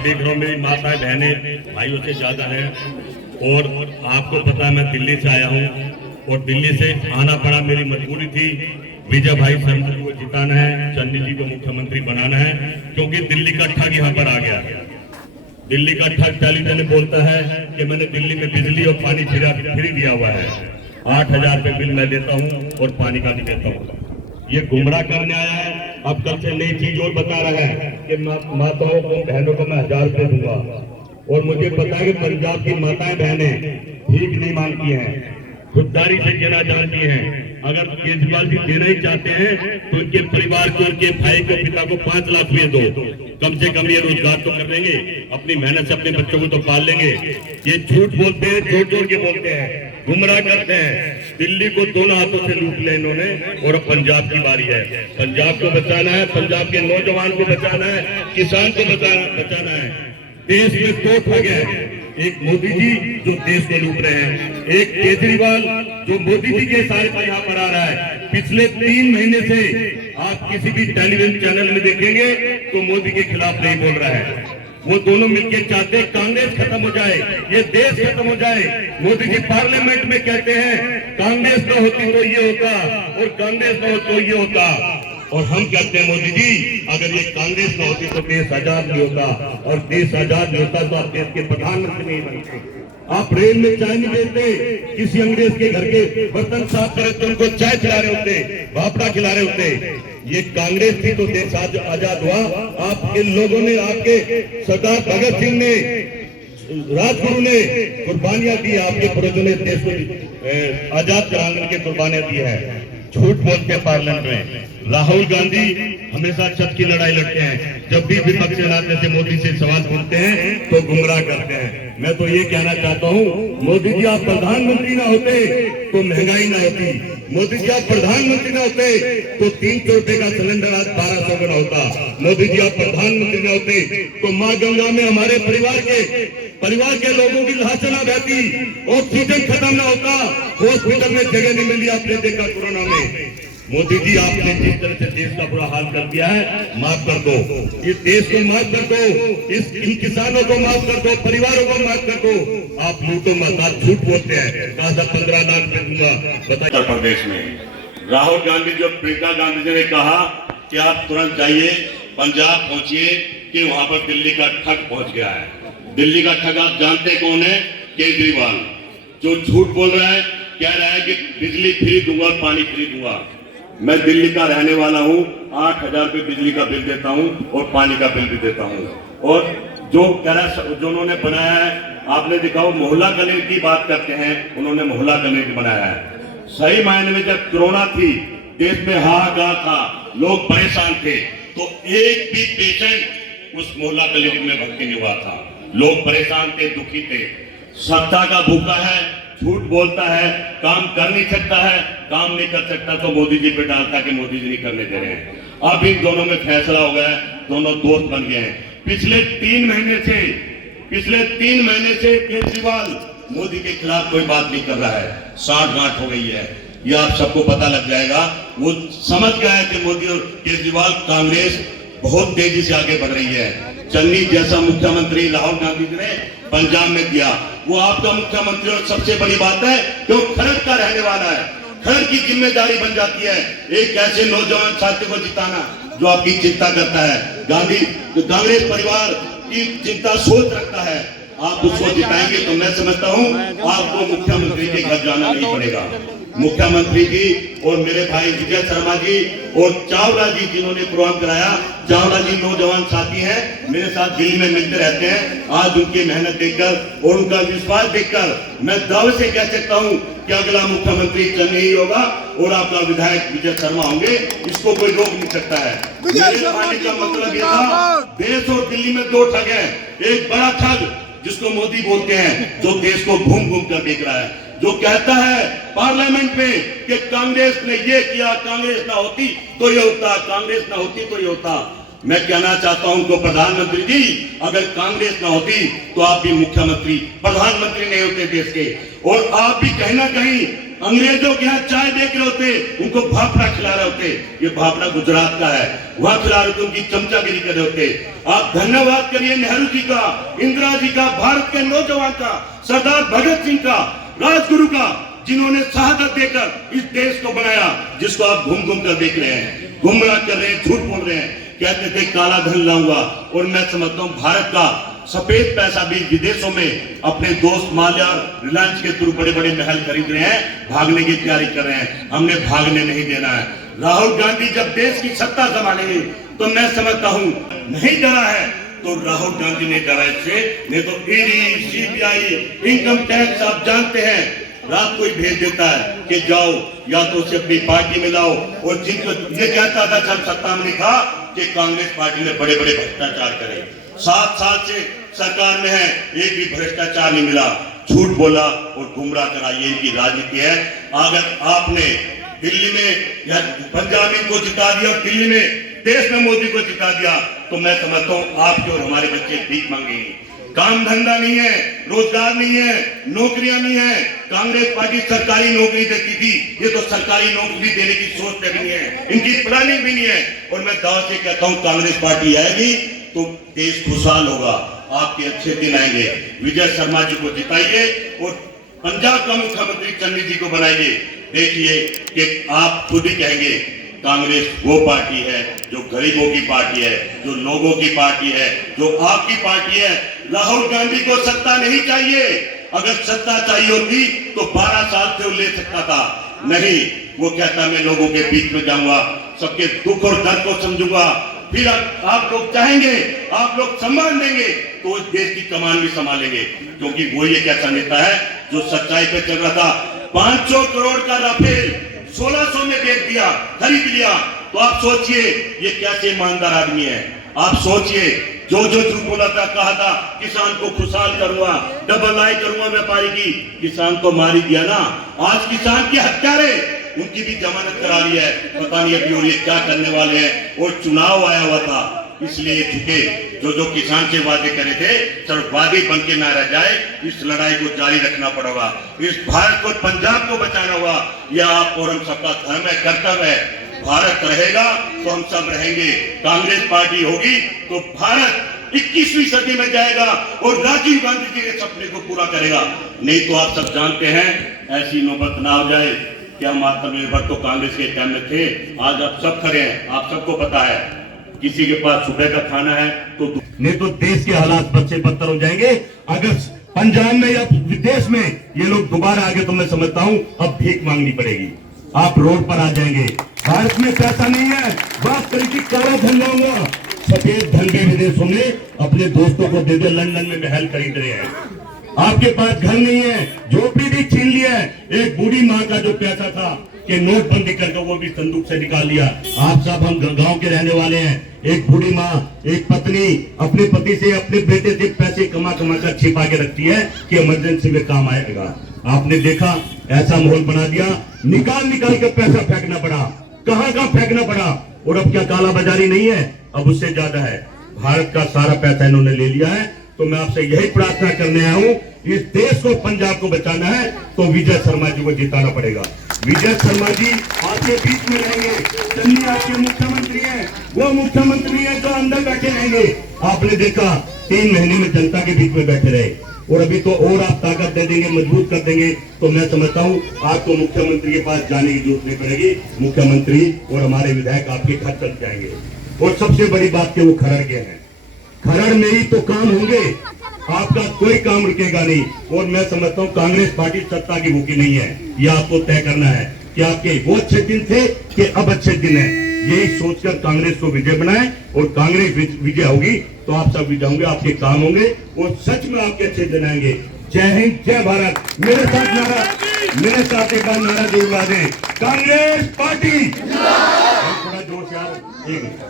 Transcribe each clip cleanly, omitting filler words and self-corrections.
आप देख रहे हो मेरी माताएं बहनें भाइयों से ज्यादा है। और आपको पता है मैं दिल्ली से आया हूँ और दिल्ली से आना पड़ा, मेरी मजबूरी थी। विजय भाई शर्मा को जिताना है, चन्नी जी को मुख्यमंत्री बनाना है, क्योंकि दिल्ली का ठग यहाँ पर आ गया। दिल्ली का ठग टेलीविजन बोलता है कि मैंने दिल्ली में बिजली और पानी फ्री दिया हुआ है, 8,000 रुपए बिल मैं देता हूँ और पानी का भी देता हूँ। ये गुमराह करने आया है। अब कल से नई चीज और बता रहा है कि माताओं को बहनों को मैं 1,000 रुपए दूंगा। और मुझे पता है कि पंजाब की माताएं बहनें भीख नहीं मांगती हैं, खुददारी से देना जानती हैं। अगर केजरीवाल जी देना ही चाहते हैं तो उनके परिवार को, उनके भाई को, पिता को 5 लाख रुपए दो, कम से कम ये रोजगार तो कर लेंगे, अपनी मेहनत से अपने बच्चों को तो पाल लेंगे। ये झूठ बोलते हैं, जोर जोर के बोलते हैं, गुमराह करते हैं। दिल्ली को दोनों हाथों से लूट लिया इन्होंने और अब पंजाब की बारी है। पंजाब को बचाना है, पंजाब के नौजवान को बचाना है, किसान को बचाना है। देश में 2 ठग है, एक मोदी जी जो देश को लूट रहे हैं, एक केजरीवाल जो मोदी जी के सारे पर यहाँ पर आ रहा है। पिछले 3 महीने से आप किसी भी टेलीविजन चैनल में देखेंगे तो मोदी के खिलाफ नहीं बोल रहा है। वो दोनों मिलकर चाहते हैं कांग्रेस खत्म हो जाए, ये देश खत्म हो जाए। मोदी जी पार्लियामेंट में कहते हैं कांग्रेस न होती तो ये होता और कांग्रेस न हो तो ये होता। और हम कहते हैं मोदी जी अगर ये कांग्रेस न होती तो देश आजाद नहीं होता, और देश आजाद नहीं होता तो आप देश के प्रधानमंत्री नहीं बनते। आप रेल में चाय नहीं देते, किसी अंग्रेज के घर के बर्तन साफ करे तो उनको चाय खिला रहे होते, भापड़ा खिला रहे होते। ये कांग्रेस थी तो देश आजाद हुआ। आप इन लोगों ने, आपके सरदार भगत सिंह ने, राजगुरु ने कुर्बानियां दी, आपके पूर्वजों ने देश को आजाद कराने की कुर्बानियां दी है। झूठ बोलते हैं पार्लियामेंट में। राहुल गांधी हमेशा छत की लड़ाई लड़ते हैं, जब भी विपक्ष के नाते से मोदी से सवाल पूछते हैं तो गुमराह करते हैं। मैं तो ये कहना चाहता हूँ मोदी जी आप प्रधानमंत्री ना होते तो महंगाई ना होती, मोदी जी आप प्रधानमंत्री ना होते तो 300 रुपए का सिलेंडर आज 1200 का होता, मोदी जी आप प्रधानमंत्री ना होते तो माँ गंगा में हमारे परिवार के लोगों की लाश ना बहती, ऑक्सीजन खत्म ना होता, हॉस्पिटल में जगह नहीं मिली। आपने देखा कोरोना में। मोदी जी आपने जिस तरह से देश का बुरा हाल कर दिया है, माफ कर दो, इस देश को माफ कर दो, इन किसानों को माफ कर दो, परिवारों को माफ कर दो। आप लूटो मत, आप झूठ बोलते हैं। कहा था 15 लाख रुपए दूंगा, बताइए। उत्तर प्रदेश में राहुल गांधी जो प्रियंका गांधी जी ने कहा कि आप तुरंत जाइए पंजाब पहुंचिए कि वहां पर दिल्ली का ठग पहुंच गया है। दिल्ली का ठग आप जानते कौन है? केजरीवाल, जो झूठ बोल रहा है, कह रहा है कि बिजली फ्री दूंगा, पानी फ्री दूंगा। मैं दिल्ली का रहने वाला हूँ, 8,000 रुपए बिजली का बिल देता हूँ और पानी का बिल भी देता हूँ। और जो जो उन्होंने बनाया है, आपने देखा हो मोहल्ला क्लिनिक की बात करते हैं, उन्होंने मोहल्ला क्लिनिक बनाया है। सही मायने में जब कोरोना थी, देश में हाहाकार था, लोग परेशान थे, तो एक भी पेशेंट उस मोहल्ला क्लिनिक में भर्ती नहीं हुआ था। लोग परेशान थे, दुखी थे। सत्ता का भूखा है, झूठ बोलता है, काम कर नहीं सकता है, काम नहीं कर सकता तो मोदी जी पे डालता कि मोदी जी नहीं करने दे रहे हैं। अब इन दोनों में फैसला हो गया, दोनों दोस्त बन गए हैं। पिछले 3 महीने से केजरीवाल मोदी के खिलाफ कोई बात नहीं कर रहा है, साठ-गांठ हो गई है। ये आप सबको पता लग जाएगा। वो समझ गया है कि मोदी और केजरीवाल, कांग्रेस बहुत तेजी से आगे बढ़ रही है। चन्नी जैसा मुख्यमंत्री राहुल गांधी जी ने पंजाब में दिया, वो आपका मुख्यमंत्री। और सबसे बड़ी बात है कि वो खरड़ का रहने वाला है, खरड़ की जिम्मेदारी बन जाती है एक ऐसे नौजवान साथी को जिताना जो आपकी चिंता करता है, कांग्रेस परिवार की चिंता सोच रखता है। आप उसको जिताएंगे तो मैं समझता हूँ आपको मुख्यमंत्री के घर जाना नहीं पड़ेगा। मुख्यमंत्री जी और मेरे भाई विजय शर्मा जी और चावला जी जिन्होंने प्रोग्राम कराया, चावला जी नौजवान साथी हैं, मेरे साथ दिल्ली में मिलते रहते हैं। आज उनकी मेहनत देखकर और उनका विश्वास देखकर मैं दावे से कह सकता हूं कि अगला मुख्यमंत्री चन्नी ही होगा और आपका विधायक विजय शर्मा होंगे। इसको कोई रोक नहीं सकता है। मेरे कहने का मतलब यह था, देश और दिल्ली में 2 ठग है। एक बड़ा ठग जिसको मोदी बोलते हैं, जो देश को घूम घूम कर देख रहा है, जो कहता है पार्लियामेंट में कि कांग्रेस ने ये किया, कांग्रेस ना होती तो ये होता, कांग्रेस ना होती तो ये होता। मैं कहना चाहता हूं कि प्रधानमंत्री जी, अगर कांग्रेस ना होती तो आप भी मुख्यमंत्री, प्रधानमंत्री नहीं होते देश के, और आप भी कहीं ना कहीं अंग्रेजों के यहाँ चाय देख रहे होते, उनको भापड़ा खिला रहे होते। ये भापड़ा गुजरात का है, वहां खिला रहे होते, उनकी चमचागिरी कर रहे होते। आप धन्यवाद करिए नेहरू जी का, इंदिरा जी का, भारत के नौजवान का, सरदार भगत सिंह का, राजगुरु का, जिन्होंने शहादत देकर इस देश को बनाया, जिसको आप घूम घूम कर देख रहे हैं, गुमराह कर रहे हैं, झूठ बोल रहे हैं। कहते थे काला धन लाऊंगा, और मैं समझता हूं भारत का सफेद पैसा भी विदेशों में अपने दोस्त माल्या, रिलायंस के थ्रू बड़े बड़े महल खरीद रहे हैं, भागने की तैयारी कर रहे हैं। हमने भागने नहीं देना है। राहुल गांधी जब देश की सत्ता संभालेंगे तो मैं समझता हूं नहीं डरा है तो राहुल गांधी ने डरा इससे, नहीं तो ईडी, सीबीआई, इनकम टैक्स आप जानते हैं, रात को ही भेज देता है कि जाओ या तो उसे अपनी पार्टी में लाओ। और जिनको ये कहता था जब सत्ता में था कि कांग्रेस पार्टी में बड़े बड़े भ्रष्टाचार करे, 7 साल से सरकार में है, एक भी भ्रष्टाचार नहीं मिला, झूठ बोला और गुमराह करा, ये इनकी राजनीति है। अगर आपने दिल्ली में या पंजाब को जिता दिया और दिल्ली में देश में मोदी को जिता दिया तो मैं समझता हूँ आपके और हमारे बच्चे भीख मांगेंगे। काम धंधा नहीं है, रोजगार नहीं है, नौकरियां नहीं है। कांग्रेस पार्टी सरकारी नौकरी देती थी, ये तो सरकारी नौकरी देने की सोच भी नहीं है, इनकी प्लानिंग भी नहीं है। और मैं दाव से कहता हूँ कांग्रेस पार्टी आएगी तो देश खुशहाल होगा, आपके अच्छे दिन आएंगे। विजय शर्मा जी को जिताइए और पंजाब का मुख्यमंत्री चन्नी जी को बनाइए। देखिए कि आप खुद ही कहेंगे कांग्रेस वो पार्टी है जो गरीबों की पार्टी है, जो लोगों की पार्टी है, जो आपकी पार्टी है। राहुल गांधी को सत्ता नहीं चाहिए, अगर सत्ता चाहिए होती तो 12 साल से वो ले सकता था। नहीं, वो कहता मैं लोगों के बीच में जाऊंगा, सबके दुख और दर्द को समझूंगा, फिर आप लोग चाहेंगे, आप लोग सम्मान देंगे तो इस देश की कमान भी संभालेंगे। क्योंकि वो ये कैसा नेता है जो सच्चाई पे चल रहा था। 500 करोड़ का राफेल 1600 में बेच दिया, खरीद लिया। तो आप सोचिए ये कैसे ईमानदार आदमी है। आप सोचिए जो जो झूठ बोला था, कहा था किसान को खुशहाल करूंगा, डबल आई करूंगा व्यापारी की, किसान को मार ही दिया ना। आज किसान के हत्यारे उनकी भी जमानत करा ली है, पता नहीं अभी और ये क्या करने वाले हैं। और चुनाव आया हुआ था इसलिए ये झुके। जो किसान से वादे करे थे सिर्फ वादे बन के ना रह जाए, इस लड़ाई को जारी रखना पड़ेगा। इस भारत को, पंजाब को बचाना होगा। यह आप और हम सबका धर्म है, कर्तव्य है। भारत रहेगा तो हम सब रहेंगे। कांग्रेस पार्टी होगी तो भारत 21वीं सदी में जाएगा और राजीव गांधी जी के सपने को पूरा करेगा। नहीं तो आप सब जानते हैं ऐसी नौबत ना हो जाए कि हम आत्मनिर्भर तो कांग्रेस के टाइम में थे, आज आप सब खड़े हैं। आप सबको पता है किसी के पास सुबह का खाना है तो नहीं तो देश के हालात बच्चे बदतर हो जाएंगे। अगर पंजाब में या विदेश में ये लोग दोबारा आगे तो मैं समझता हूं अब भीख मांगनी पड़ेगी, आप रोड पर आ जाएंगे। भारत में पैसा नहीं है, बात करेगी काला धन लाऊंगा, सफेद धन भी विदेशों में अपने दोस्तों को दे दे, लंदन में महल खरीद रहे हैं। आपके पास घर नहीं है, झोपड़ी भी छीन लिया है। एक बूढ़ी माँ का जो पैसा था कि नोटबंदी करके वो भी संदूक से निकाल लिया। आप सब हम गांव के रहने वाले हैं। एक बूढ़ी माँ, एक पत्नी अपने पति से, अपने बेटे से पैसे कमा कमा कर छिपा के रखती है कि इमरजेंसी में काम आएगा। आपने देखा ऐसा माहौल बना दिया, निकाल निकाल के पैसा फेंकना पड़ा, कहाँ कहाँ फेंकना पड़ा। और अब क्या काला बाजारी नहीं है, अब उससे ज्यादा है। भारत का सारा पैसा इन्होंने ले लिया है। तो मैं आपसे यही प्रार्थना करने आया हूं, इस देश को, पंजाब को बचाना है तो विजय शर्मा जी को जिताना पड़ेगा। विजय शर्मा जी आपके बीच में रहेंगे। चन्नी आपके मुख्यमंत्री हैं, वो मुख्यमंत्री हैं जो अंदर बैठे रहेंगे। आपने देखा 3 महीने में जनता के बीच में बैठे रहे और अभी तो और आप ताकत दे देंगे, मजबूत कर देंगे। तो मैं समझता हूँ आपको मुख्यमंत्री के पास जाने की जरूरत नहीं पड़ेगी। मुख्यमंत्री और हमारे विधायक आपके घर चल जाएंगे। और सबसे बड़ी बात कि वो खरड़ गए हैं, खरड़ में ही तो काम होंगे, आपका कोई काम रुकेगा नहीं। और मैं समझता हूँ कांग्रेस पार्टी सत्ता की भूखी नहीं है, यह आपको तय करना है कि आपके वो अच्छे दिन थे कि अब अच्छे दिन है। यही सोचकर कांग्रेस को विजय बनाए और कांग्रेस विजय होगी तो आप सब विजय होंगे, आपके काम होंगे और सच में आपके अच्छे दिन आएंगे। जय हिंद, जय भारत। मेरे साथ नारा, मेरे साथ एक बार नारा जोड़ दें, कांग्रेस पार्टी, थोड़ा जोर से आओ,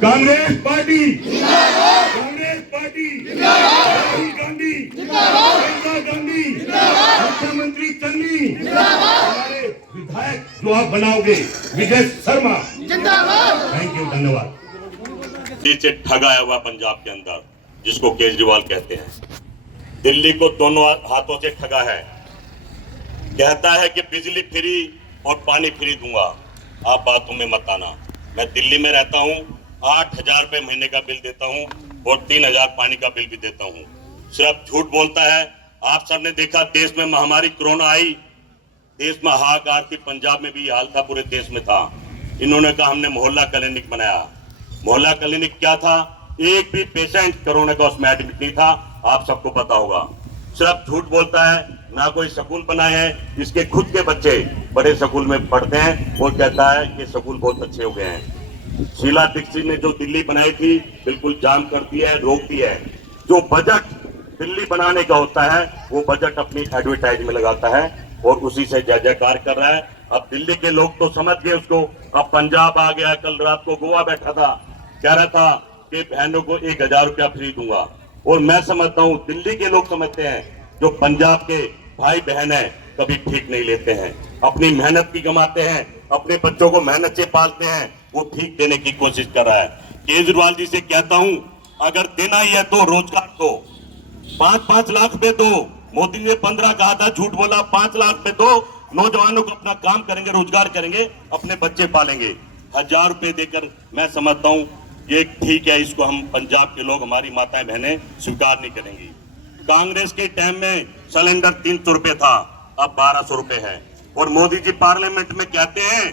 कांग्रेस पार्टी, कांग्रेस पार्टी, राहुल गांधी, प्रियंका गांधी, मुख्यमंत्री चन्नी, हमारे विधायक जो आप बनाओगे विजय शर्मा, थैंक यू, धन्यवाद। से ठगाया हुआ पंजाब के अंदर जिसको केजरीवाल कहते हैं, दिल्ली को दोनों हाथों से ठगा है। कहता है कि बिजली फ्री और पानी फ्री दूंगा। आप बातों में मत आना। मैं दिल्ली में रहता हूँ, 8,000 रुपये महीने का बिल देता हूँ और 3,000 पानी का बिल भी देता हूँ। सिर्फ झूठ बोलता है। आप सबने देखा देश में महामारी कोरोना आई, देश में हाहाकार थी, पंजाब में भी हाल था, पूरे देश में था। इन्होंने कहा हमने मोहल्ला क्लिनिक बनाया। मोहल्ला क्लिनिक क्या था? एक भी पेशेंट कोरोना का उसमें एडमिट नहीं था। आप सबको पता होगा। सिर्फ झूठ बोलता है। ना कोई स्कूल बनाए हैं, इसके खुद के बच्चे बड़े स्कूल में पढ़ते हैं और कहता है कि स्कूल बहुत अच्छे हो गए हैं। शीला दीक्षित ने जो दिल्ली बनाई थी बिल्कुल जाम करती है, रोकती है। जो बजट दिल्ली बनाने का होता है वो बजट अपनी एडवर्टाइज में लगाता है और उसी से जय जयकार कर रहा है। अब दिल्ली के लोग तो समझ गए उसको। अब पंजाब आ गया। कल रात को गोवा बैठा था, कह रहा था कि बहनों को 1,000 रुपया फ्री दूंगा। और मैं समझता हूँ दिल्ली के लोग समझते हैं जो पंजाब के भाई बहन है कभी ठीक नहीं लेते हैं। अपनी मेहनत की कमाते हैं, अपने बच्चों को मेहनत से पालते हैं, वो ठीक देने की कोशिश कर रहा है। केजरीवाल जी से कहता हूं अगर देना ही है तो रोजगार दो, 5-5 लाख रुपए दो। मोदी ने 15 कहा था, झूठ बोला। 5 लाख रुपए दो, नौजवानों को अपना काम करेंगे, रोजगार करेंगे, अपने बच्चे पालेंगे। 1,000 रुपए देकर मैं समझता हूं ये ठीक है। इसको हम पंजाब के लोग, हमारी माताएं बहनें स्वीकार नहीं करेंगी। कांग्रेस के टाइम में सिलेंडर 300 रुपए था, अब 1,200 रुपए है। और मोदी जी पार्लियामेंट में कहते हैं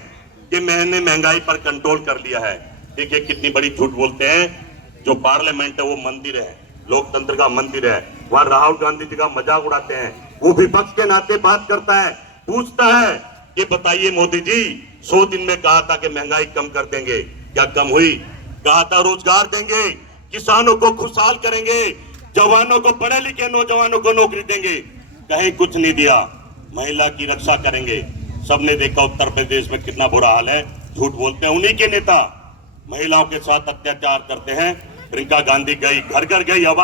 कि मैंने महंगाई पर कंट्रोल कर लिया है। देखिए कितनी बड़ी झूठ बोलते हैं। जो पार्लियामेंट है वो मंदिर है, लोकतंत्र का मंदिर है। वहां राहुल गांधी जी का मजाक उड़ाते हैं। वो विपक्ष के नाते बात करता है, पूछता है कि बताइए मोदी जी, 100 दिन में कहा था कि महंगाई कम कर देंगे, क्या कम हुई? कहा था रोजगार देंगे, किसानों को खुशहाल करेंगे, जवानों को, पढ़े लिखे नौजवानों को नौकरी देंगे, कहीं कुछ नहीं दिया। महिला की रक्षा करेंगे। सबने देखा उत्तर प्रदेश में कितना बुरा हाल है। झूठ बोलते हैं। उन्हीं के नेता महिलाओं के साथ अत्याचार करते हैं। प्रियंका गांधी गई, घर घर गई, आवाज